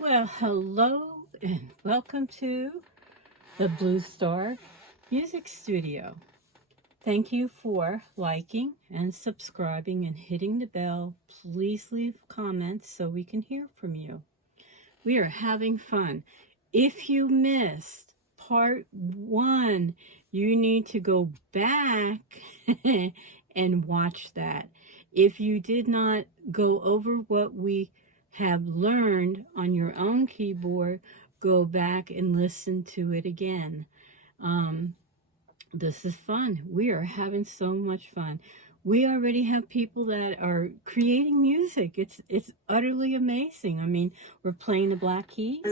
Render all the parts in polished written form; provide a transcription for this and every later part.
Well, hello and welcome to the Blue Star Music Studio. Thank you for liking and subscribing and hitting the bell. Please leave comments so we can hear from you. We are having fun. If you missed part 1, you need to go back and watch that. If you did not go over what we have learned on your own keyboard, go back and listen to it again. This is fun. We are having so much fun. We already have people that are creating music. It's utterly amazing. I mean, we're playing the Black Keys.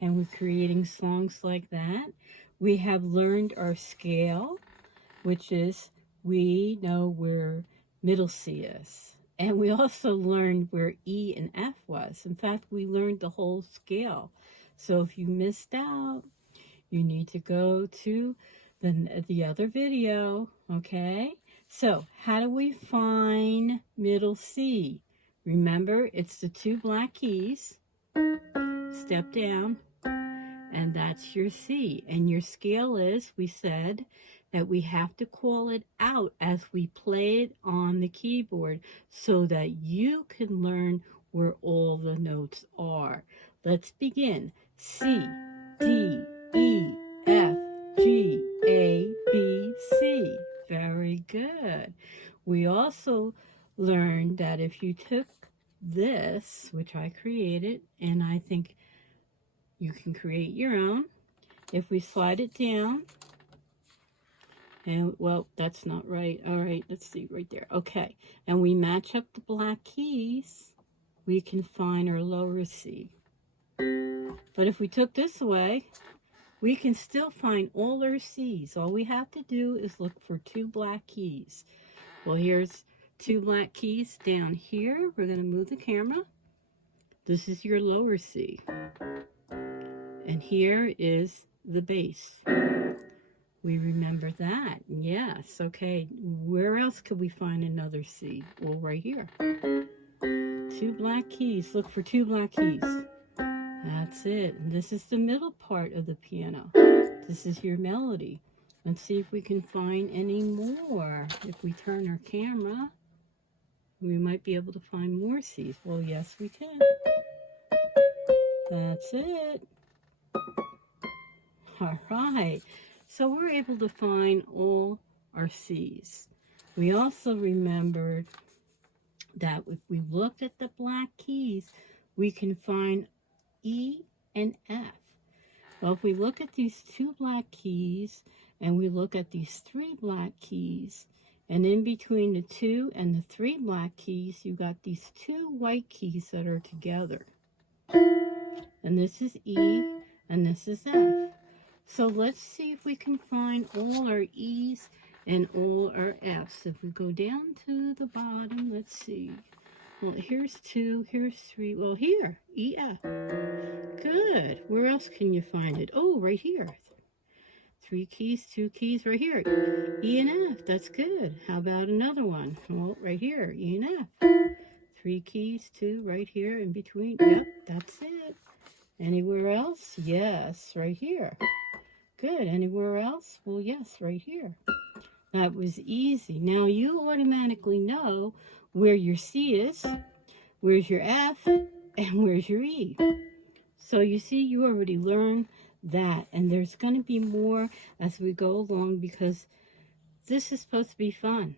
And we're creating songs like that. We have learned our scale, which is we know where middle C is. And we also learned where E and F was. In fact, we learned the whole scale. So if you missed out, you need to go to the other video, okay? So how do we find middle C? Remember, it's the 2 black keys. Step down, and that's your C. And your scale is, we said, that we have to call it out as we play it on the keyboard so that you can learn where all the notes are. Let's begin. C, D, E, F, G, A, B, C. Very good. We also learned that if you took this, which I created, and I think you can create your own. If we slide it down, and well, that's not right. All right, let's see right there. Okay, and we match up the black keys, we can find our lower C. But if we took this away, we can still find all our C's. All we have to do is look for 2 black keys. Well, here's 2 black keys down here. We're going to move the camera. This is your lower C. And here is the bass. We remember that. Yes, okay. Where else could we find another C? Well, right here. 2 black keys. Look for 2 black keys. That's it. And this is the middle part of the piano. This is your melody. Let's see if we can find any more. If we turn our camera, we might be able to find more C's. Well, yes, we can. That's it. All right. So we're able to find all our C's. We also remembered that if we looked at the black keys, we can find E and F. Well, if we look at these 2 black keys and we look at these 3 black keys, and in between the 2 and the 3 black keys, you got these 2 white keys that are together. And this is E and this is F. So let's see if we can find all our E's and all our F's. If we go down to the bottom, let's see. Well, here's 2, here's 3. Well, here, E, F. Good. Where else can you find it? Oh, right here. 3 keys, 2 keys right here. E and F. That's good. How about another one? Well, right here, E and F. 3 keys, 2 right here in between. Yep, that's it. Anywhere else? Yes, right here. Good. Anywhere else? Well, yes, right here. That was easy. Now you automatically know where your C is, where's your F, and where's your E. So you see, you already learned that. And there's going to be more as we go along because this is supposed to be fun.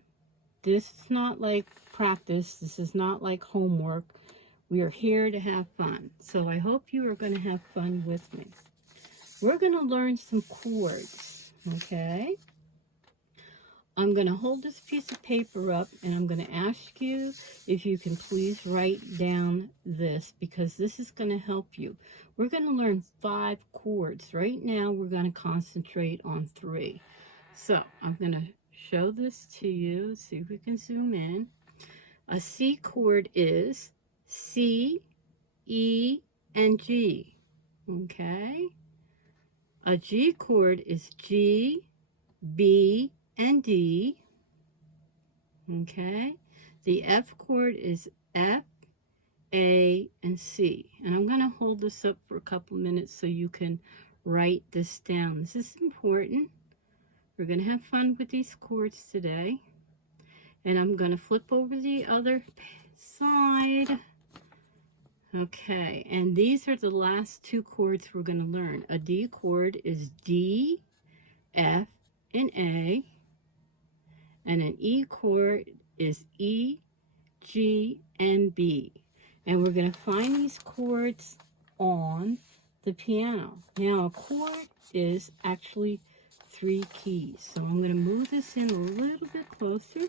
This is not like practice. This is not like homework. We are here to have fun. So I hope you are going to have fun with me. We're going to learn some chords, okay? I'm going to hold this piece of paper up and I'm going to ask you if you can please write down this because this is going to help you. We're going to learn 5 chords. Right now we're going to concentrate on 3. So I'm going to show this to you. See if we can zoom in. A C chord is C, E, and G, okay? A G chord is G, B, and D. Okay? The F chord is F, A, and C. And I'm going to hold this up for a couple minutes so you can write this down. This is important. We're going to have fun with these chords today. And I'm going to flip over the other side. Okay, and these are the last two chords we're going to learn. A D chord is D, F, and A. And an E chord is E, G, and B. And we're going to find these chords on the piano. Now, a chord is actually 3 keys. So I'm going to move this in a little bit closer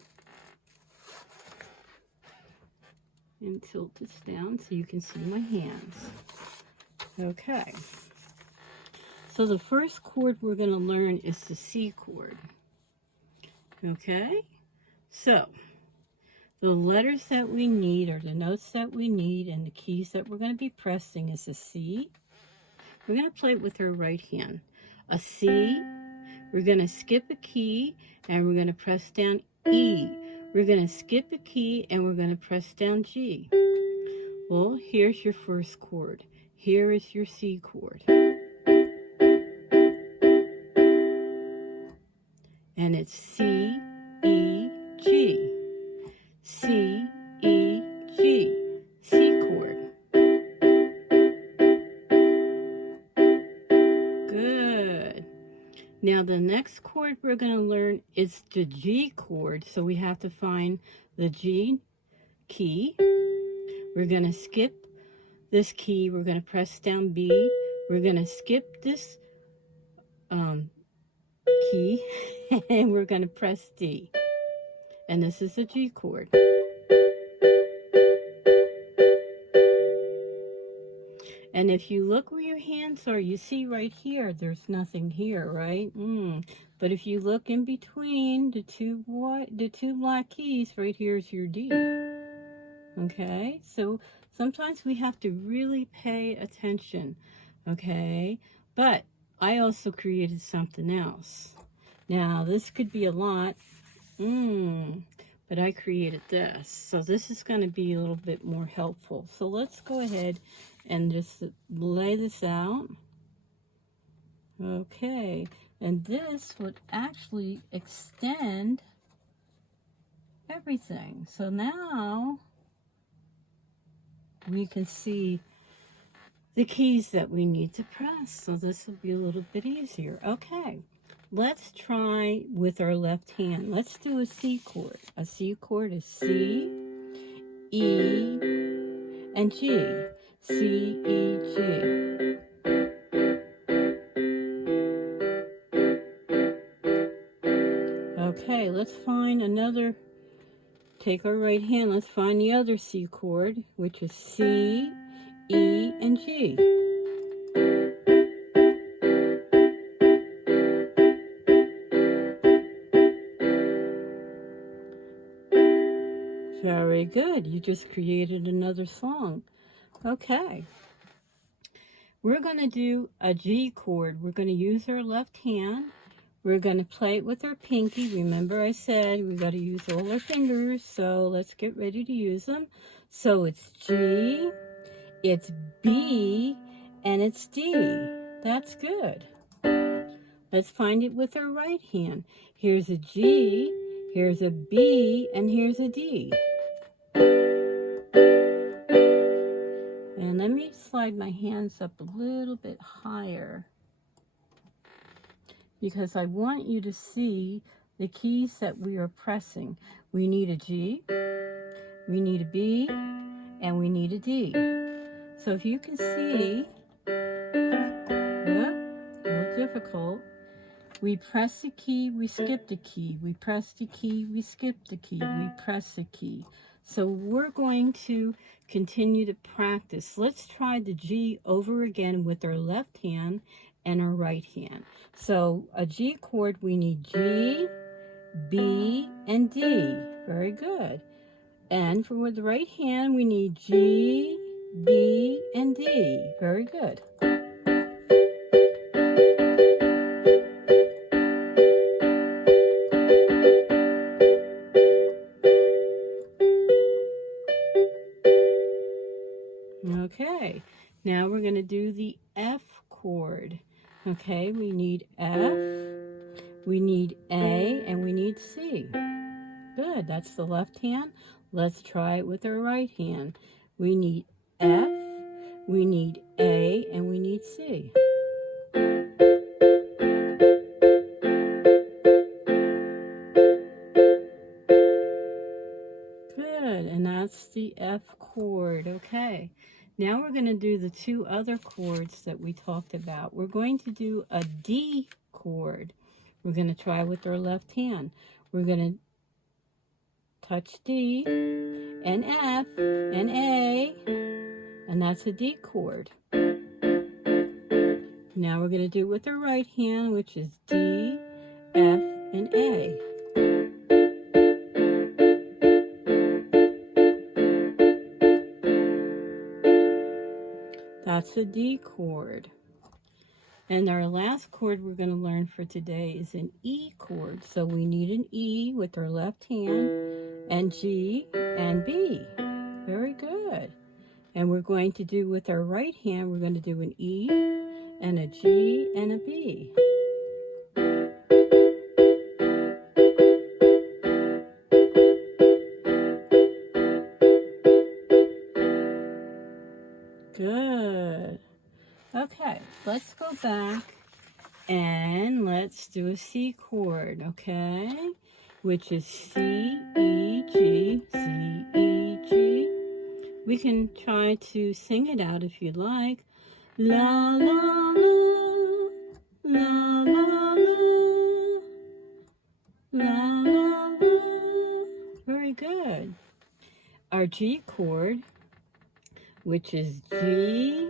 and tilt this down so you can see my hands. Okay. So the first chord we're going to learn is the C chord. Okay? So, the letters that we need, or the notes that we need, and the keys that we're going to be pressing is a C. We're going to play it with our right hand. A C, we're going to skip a key, and we're going to press down E. We're going to skip a key, and we're going to press down G. Well, here's your first chord. Here is your C chord. And it's C, E, G. C, E, G. C chord. Good. Now the next chord we're going to learn is the G chord. So we have to find the G key. We're going to skip this key. We're going to press down B. We're going to skip this key. And we're going to press D. And this is the G chord. And if you look where your hands are, you see right here, there's nothing here, right? But if you look in between the two black keys, right here is your D. Okay? So sometimes we have to really pay attention. Okay? But I also created something else. Now, this could be a lot. But I created this. So this is going to be a little bit more helpful. So let's go ahead and just lay this out. Okay. And this would actually extend everything. So now we can see the keys that we need to press. So this will be a little bit easier. Okay. Let's try with our left hand. Let's do a C chord. A C chord is C, E, and G. C, E, G. Okay, let's find another. Take our right hand. Let's find the other C chord, which is C, E, and G. Very good. You just created another song. Okay. We're going to do a G chord. We're going to use our left hand. We're going to play it with our pinky. Remember I said we got to use all our fingers. So let's get ready to use them. So it's G, it's B, and it's D. That's good. Let's find it with our right hand. Here's a G, here's a B, and here's a D. And let me slide my hands up a little bit higher because I want you to see the keys that we are pressing. We need a G, we need a B, and we need a D. So if you can see, a little difficult, we press the key, we skip the key, we press the key, we skip the key, we press the key. So we're going to continue to practice. Let's try the G over again with our left hand and our right hand. So a G chord, we need G, B, and D. Very good. And for the right hand, we need G, B, and D. Very good. going to do the F chord. Okay, we need F, we need A, and we need C. Good, that's the left hand. Let's try it with our right hand. We need F, we need A, and we need C. Good, and that's the F chord. Okay, now we're going to do the two other chords that we talked about. We're going to do a D chord. We're going to try with our left hand. We're going to touch D and F and A, and that's a D chord. Now we're going to do it with our right hand, which is D, F, and A. That's a D chord. And our last chord we're going to learn for today is an E chord. So we need an E with our left hand, and G and B. Very good. And we're going to do with our right hand, we're going to do an E and a G and a B. Good. Okay, let's go back and let's do a C chord, okay? Which is C, E, G, C, E, G. We can try to sing it out if you'd like. La, la, la, la, la, la, la, la, la. Very good. Our G chord, which is G,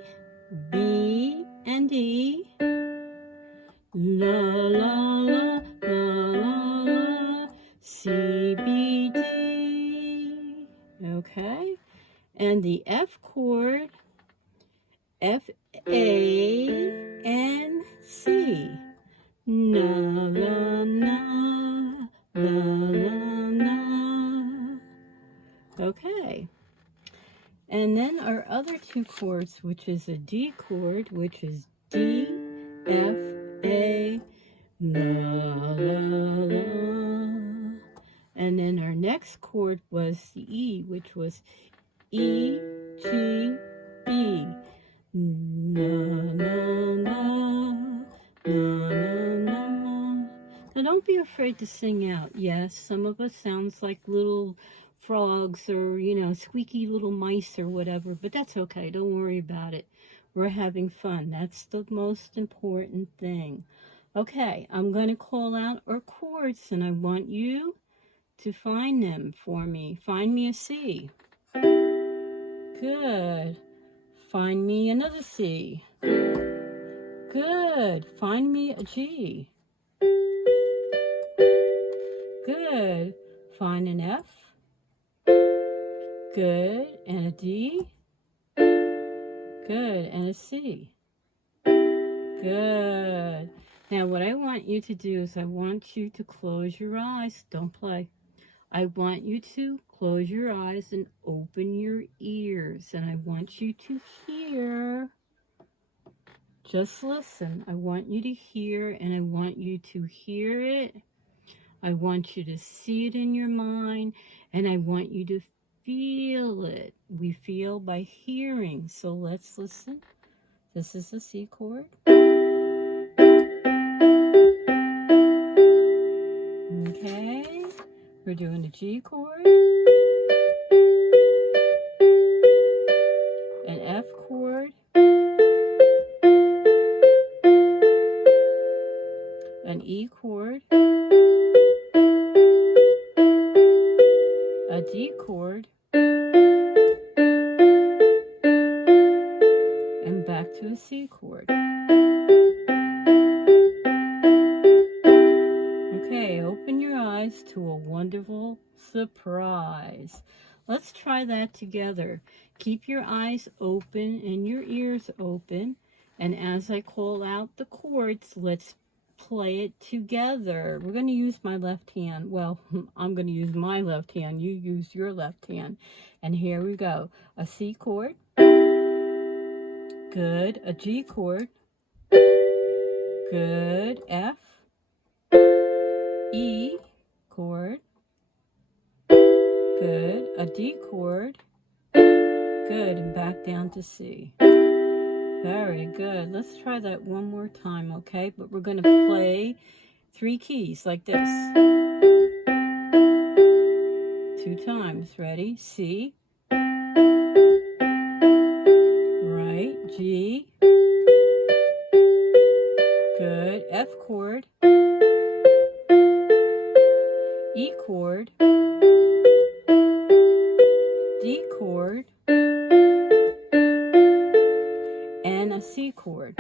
B, and E. La, la, la, la, la, la, C, B, D. Okay. And the F chord, F, A, and C. Na, la, na, la, la, na. Okay. And then our other two chords, which is a D chord, which is D, F, A, la, la, la. And then our next chord was the E, which was E, G, B. Na, na, na, na, na, na. Now don't be afraid to sing out. Yes, some of us sounds like little frogs or, squeaky little mice or whatever, but that's okay. Don't worry about it. We're having fun. That's the most important thing. Okay, I'm going to call out our chords, and I want you to find them for me. Find me a C. Good. Find me another C. Good. Find me a G. Good. Find an F. Good. And a D. Good. And a C. Good. Now what I want you to do is I want you to close your eyes. Don't play. I want you to close your eyes and open your ears. And I want you to hear. Just listen. I want you to hear, and I want you to hear it. I want you to see it in your mind, and I want you to feel it. We feel by hearing. So let's listen. This is the C chord. Okay. We're doing the G chord. An F chord. An E chord. A D chord. And back to a C chord. Okay, open your eyes to a wonderful surprise. Let's try that together. Keep your eyes open and your ears open. And as I call out the chords, let's play it together. We're going to use my left hand. Well, I'm going to use my left hand. You use your left hand. And here we go. A C chord. Good. A G chord. Good. F. E chord. Good. A D chord. Good. And back down to C. Very good. Let's try that one more time, okay? But we're going to play 3 keys like this. 2 times. Ready? C. Right. G. Good. F chord. E chord. D chord. And a C chord.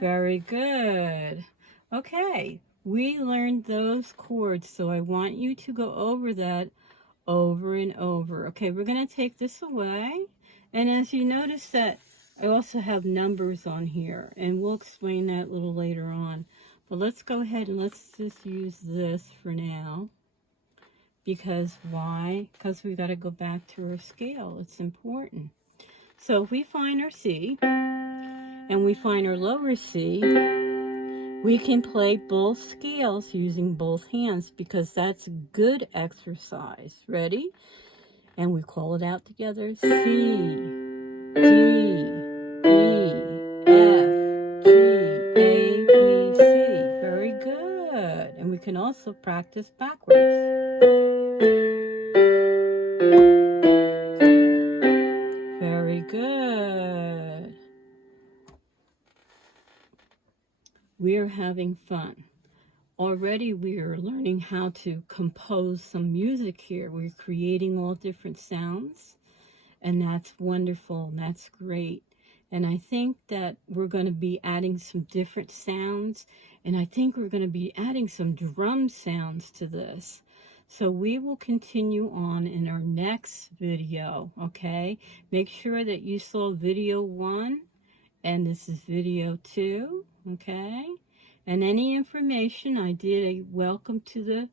Very good. Okay, we learned those chords, so I want you to go over that over and over. Okay, we're going to take this away, and as you notice that I also have numbers on here, and we'll explain that a little later on. But let's go ahead and let's just use this for now. Because why? Because we got to go back to our scale. It's important. So if we find our C, and we find our lower C, we can play both scales using both hands because that's a good exercise. Ready? And we call it out together. C, D, E, F, G, A, B, C. Very good. And we can also practice backwards. Very good. We're having fun. Already we are learning how to compose some music here. We're creating all different sounds, and that's wonderful, and that's great. And I think that we're going to be adding some different sounds, and I think we're going to be adding some drum sounds to this. So we will continue on in our next video, okay? Make sure that you saw video 1, and this is video 2, okay? And any information, I did a welcome to the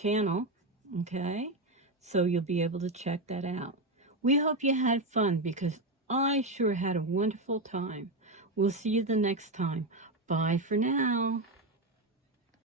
channel, okay? So you'll be able to check that out. We hope you had fun because I sure had a wonderful time. We'll see you the next time. Bye for now.